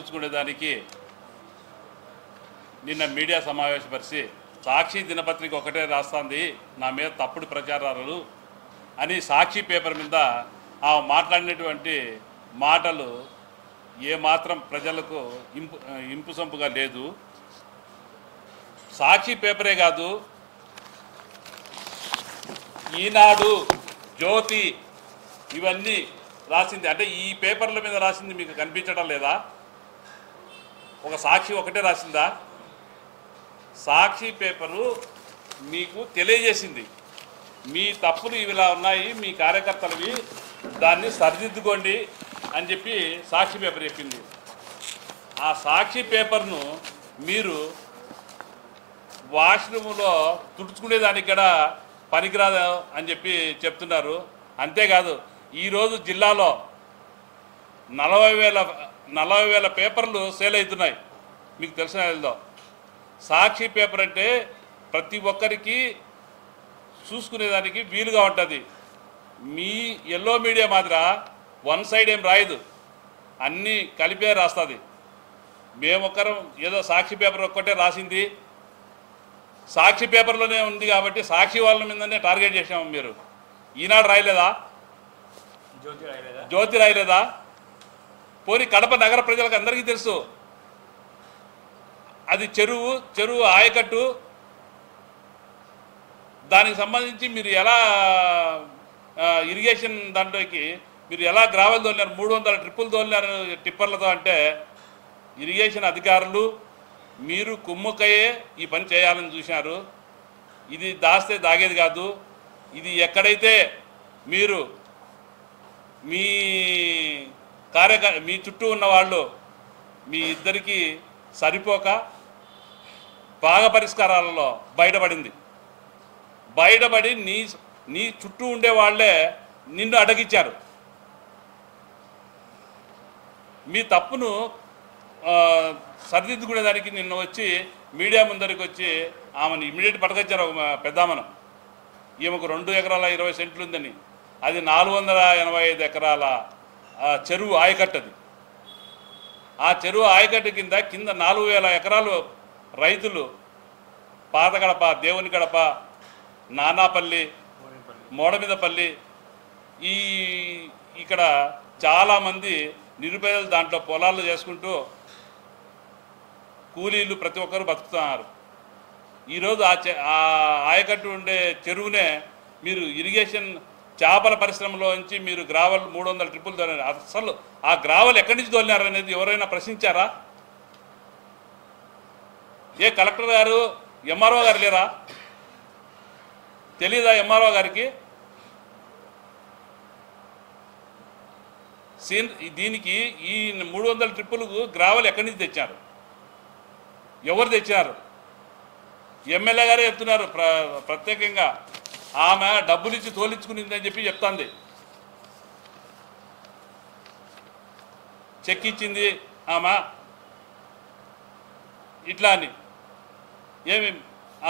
కప్పిపుచ్చుకునేదానికి నిన్న మీడియా సమావేశపరిచి సాక్షి దినపత్రిక ఒకటే రాస్తుంది నా మీద తప్పుడు ప్రచారాలు అని సాక్షి పేపర్ మీద ఆ మాట్లాడినటువంటి మాటలు ఏమాత్రం ప్రజలకు ఇంపుసంపుగా లేదు. సాక్షి పేపరే కాదు, ఈనాడు, జ్యోతి ఇవన్నీ రాసింది. అంటే ఈ పేపర్ల మీద రాసింది మీకు కనిపించడం లేదా? ఒక సాక్షి ఒకటే రాసిందా? సాక్షి పేపరు మీకు తెలియజేసింది మీ తప్పులు ఇవిలా ఉన్నాయి, మీ కార్యకర్తలవి, దాన్ని సరిదిద్దుకోండి అని చెప్పి సాక్షి పేపర్ చెప్పింది. ఆ సాక్షి పేపర్ను మీరు వాష్రూమ్లో తుడుచుకునేదానికి కూడా పనికిరాదు అని చెప్పి చెప్తున్నారు. అంతేకాదు ఈరోజు జిల్లాలో 40,000 పేపర్లు సేల్ అవుతున్నాయి. మీకు తెలిసిన ఏదో సాక్షి పేపర్ అంటే ప్రతి ఒక్కరికి చూసుకునేదానికి వీలుగా ఉంటుంది. మీ ఎల్లో మీడియా మాదిర వన్ సైడ్ ఏం రాయదు, అన్నీ కలిపే రాస్తుంది. మేమొక్కరం ఏదో సాక్షి పేపర్ ఒక్కటే రాసింది, సాక్షి పేపర్లోనే ఉంది కాబట్టి సాక్షి వాళ్ళ మీదనే టార్గెట్ చేసాము. మీరు ఈనాడు రాయలేదా? జ్యోతి రాయలేదా? పోనీ కడప నగర ప్రజలకు అందరికీ తెలుసు, అది చెరువు ఆయకట్టు. దానికి సంబంధించి మీరు ఎలా ఇరిగేషన్ దాంట్లోకి మీరు ఎలా గ్రావెల్ తోలినారు, 300 ట్రిప్పులు తోలినారు టిప్పర్లతో. అంటే ఇరిగేషన్ అధికారులు మీరు కుమ్ముకయ్యే ఈ పని చేయాలని చూశారు. ఇది దాస్తే దాగేది కాదు. ఇది ఎక్కడైతే మీరు మీ చుట్టూ ఉన్న వాళ్ళు మీ ఇద్దరికి సరిపోక భాగ పరిష్కారాలలో బయటపడి నీ చుట్టూ ఉండే వాళ్ళే నిన్ను అడగిచ్చారు. మీ తప్పును సరిదిద్దుకునేదానికి నిన్న వచ్చి మీడియా ముందరికి వచ్చి ఆమెను ఇమ్మీడియట్ పట్టుకొచ్చారు. ఒక పెద్దామను, ఈమెకు 2 ఎకరాల 20 సెంట్లు ఉందని, అది 485 ఎకరాల చెరువు ఆయకట్టది. ఆ చెరువు ఆయకట్టు కింద 4,000 ఎకరాలు రైతులు పాత గడప, దేవుని గడప, నానాపల్లి, మోడమీదపల్లి, ఇక్కడ చాలామంది నిరుపేదలు దాంట్లో పొలాలు చేసుకుంటూ కూలీలు ప్రతి ఒక్కరు బతుకుతున్నారు. ఈరోజు ఆ ఆయకట్టు ఉండే చెరువునే మీరు ఇరిగేషన్ చేపల పరిశ్రమలో నుంచి మీరు గ్రావెల్ 300 ట్రిప్పులు తోలినారు. అసలు ఆ గ్రావెల్ ఎక్కడి నుంచి తోలినారు అనేది ఎవరైనా ప్రశ్నించారా? ఏ కలెక్టర్ గారు, ఎంఆర్ఓ గారు లేరా? తెలీదా ఎంఆర్ఓ గారికి? దీనికి ఈ 300 ట్రిప్పులకు గ్రావెల్ ఎక్కడి నుంచి తెచ్చారు? ఎవరు తెచ్చారు? ఎమ్మెల్యే గారే చెప్తున్నారు ప్రత్యేకంగా. ఆమె డబ్బులు ఇచ్చి తోలించుకునిందని చెప్పి చెప్తాంది. చెక్ ఇచ్చింది ఆమె ఇట్లా అని. ఏమి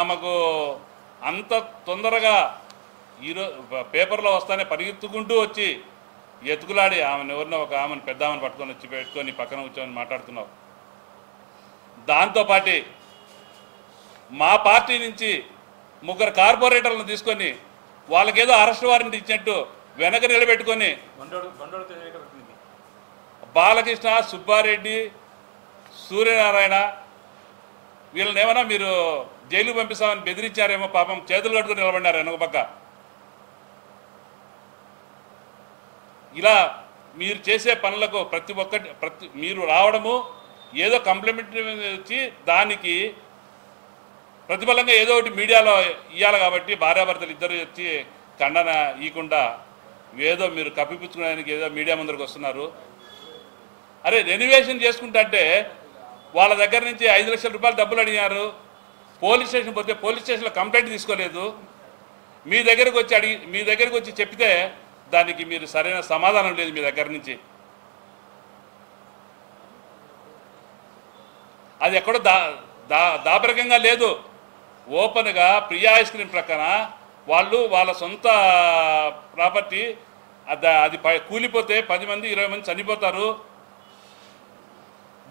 ఆమెకు అంత తొందరగా ఈరోజు పేపర్లో వస్తానే పరిగెత్తుకుంటూ వచ్చి ఎతుకులాడి ఆమెను ఎవరినో ఒక ఆమెను పెద్ద ఆమెను పట్టుకొని వచ్చి పెట్టుకొని పక్కన కూర్చొని మాట్లాడుతున్నావు. దాంతోపాటు మా పార్టీ నుంచి 3 కార్పొరేటర్లను తీసుకొని వాళ్ళకేదో అరెస్ట్ వారెంట్ ఇచ్చినట్టు వెనక నిలబెట్టుకొని బాలకృష్ణ, సుబ్బారెడ్డి, సూర్యనారాయణ వీళ్ళని ఏమైనా మీరు జైలు పంపిస్తామని బెదిరించారేమో. పాపం చేతులు కట్టుకుని నిలబడినారు వెనక పక్క. ఇలా మీరు చేసే పనులకు మీరు రావడము, ఏదో కంప్లిమెంటరీ వచ్చి దానికి ప్రతిఫలంగా ఏదో ఒకటి మీడియాలో ఇవ్వాలి కాబట్టి భార్యాభర్తలు ఇద్దరు వచ్చి ఖండన ఇవ్వకుండా ఏదో మీరు కప్పిపుచ్చుకోవడానికి ఏదో మీడియా ముందరికి వస్తున్నారు. అరే రెన్యువేషన్ చేసుకుంటే వాళ్ళ దగ్గర నుంచి 5 లక్షల రూపాయలు డబ్బులు అడిగారు. పోలీస్ స్టేషన్ పోతే పోలీస్ స్టేషన్లో కంప్లైంట్ తీసుకోలేదు. మీ దగ్గరికి వచ్చి చెప్తే దానికి మీరు సరైన సమాధానం లేదు మీ దగ్గర నుంచి. అది ఎక్కడో దాపరికంగా లేదు. ఓపెన్గా ప్రియా ఐస్ క్రీమ్ ప్రక్కన వాళ్ళ సొంత ప్రాపర్టీ, అది కూలిపోతే 10 మంది 20 మంది చనిపోతారు.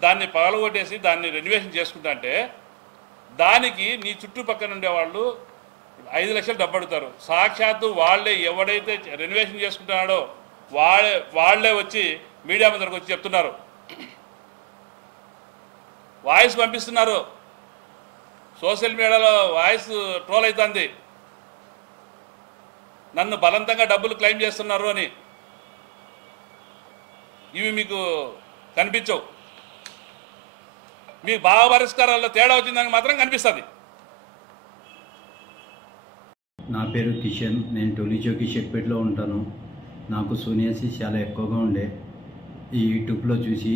దాన్ని పగలగొట్టేసి దాన్ని రెన్యువేషన్ చేసుకుంటా అంటే దానికి నీ చుట్టుపక్కల ఉండేవాళ్ళు 5 లక్షలు డబ్బు అడుగుతారు. సాక్షాత్తు వాళ్ళే ఎవడైతే రెన్యువేషన్ చేసుకుంటున్నాడో వాళ్ళే వచ్చి మీడియా ముందరకు వచ్చి చెప్తున్నారు, వాయిస్ పంపిస్తున్నారు, సోషల్ మీడియాలో వాయిస్ ట్రోల్ అవుతుంది, నన్ను బలవంతంగా డబ్బులు క్లెయిమ్ చేస్తున్నారు అని. ఇవి మీకు కనిపించవు, మీ భావ పరిష్కారాల్లో తేడా వచ్చిందని మాత్రం కనిపిస్తుంది. నా పేరు కిషన్, నేను టోలీచౌకి షెట్పేటలో ఉంటాను. నాకు సోనియాసిస్ చాలా ఎక్కువగా ఉండే. ఈ యూట్యూబ్లో చూసి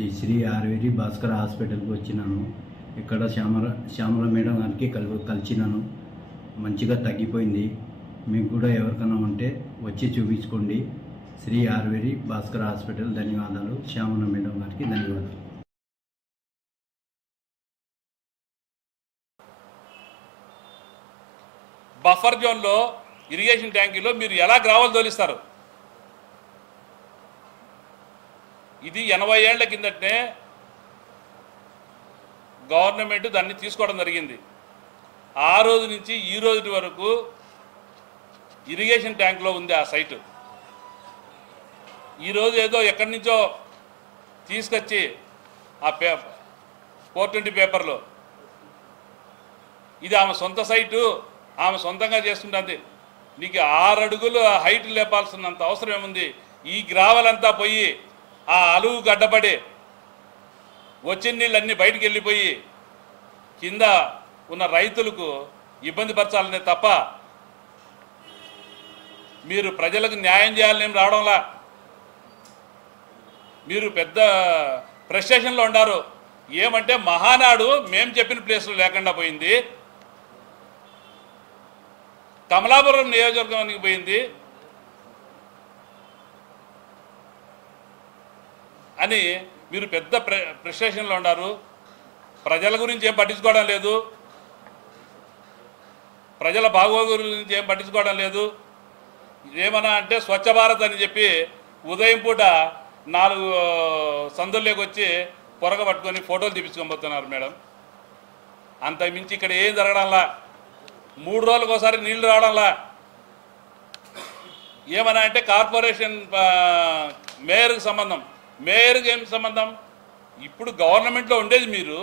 ఈ శ్రీ ఆయుర్వేది భాస్కర్ హాస్పిటల్కి వచ్చినాను. ఇక్కడ శ్యామల మేడం గారికి కలిసినాను. మంచిగా తగ్గిపోయింది. మీకు కూడా ఎవరికైనా ఉంటే వచ్చి చూపించుకోండి. శ్రీ ఆయుర్వేది భాస్కర్ హాస్పిటల్. ధన్యవాదాలు. శ్యామల మేడం గారికి ధన్యవాదాలు. బఫర్ జోన్లో ఇరిగేషన్ ట్యాంకీలో మీరు ఎలా గ్రావెల్ తోలిస్తారు? ఇది 80 ఏళ్ల కిందటనే గవర్నమెంట్ దాన్ని తీసుకోవడం జరిగింది. ఆ రోజు నుంచి ఈ రోజు వరకు ఇరిగేషన్ ట్యాంక్లో ఉంది ఆ సైటు. ఈరోజు ఏదో ఎక్కడి నుంచో తీసుకొచ్చి ఆ 420 పేపర్లో ఇది ఆమె సొంత సైటు, ఆమె సొంతంగా చేస్తుంటుంది. నీకు 6 అడుగులు హైట్ లేపాల్సినంత అవసరం ఏముంది? ఈ గ్రావెలంతా పోయి ఆ అలువు గడ్డపడి వచ్చిన నీళ్ళన్నీ బయటికి వెళ్ళిపోయి కింద ఉన్న రైతులకు ఇబ్బంది పరచాలనే తప్ప మీరు ప్రజలకు న్యాయం చేయాలని రావడంలా. మీరు పెద్ద ఫ్రస్ట్రేషన్లో ఉన్నారు. ఏమంటే మహానాడు మేము చెప్పిన ప్లేస్లో లేకుండా పోయింది, కమలాపురం నియోజకవర్గానికి పోయింది అని మీరు పెద్ద ఫ్రస్ట్రేషన్లో ఉన్నారు. ప్రజల గురించి ఏం పట్టించుకోవడం లేదు, ప్రజల బాగోగు గురించి ఏం పట్టించుకోవడం లేదు. ఏమన్నా అంటే స్వచ్ఛ భారత్ అని చెప్పి ఉదయం పూట 4 సందుల్లోకి వచ్చి పొరగ పట్టుకొని ఫోటోలు తీపించుకోబోతున్నారు మేడం. అంత మించి ఇక్కడ ఏం జరగడంలా. 3 రోజులకు ఒకసారి నీళ్లు రావడంలా. ఏమన్నా అంటే కార్పొరేషన్ మేయర్కి సంబంధం. మేయర్కి ఏం సంబంధం? ఇప్పుడు గవర్నమెంట్లో ఉండేది మీరు,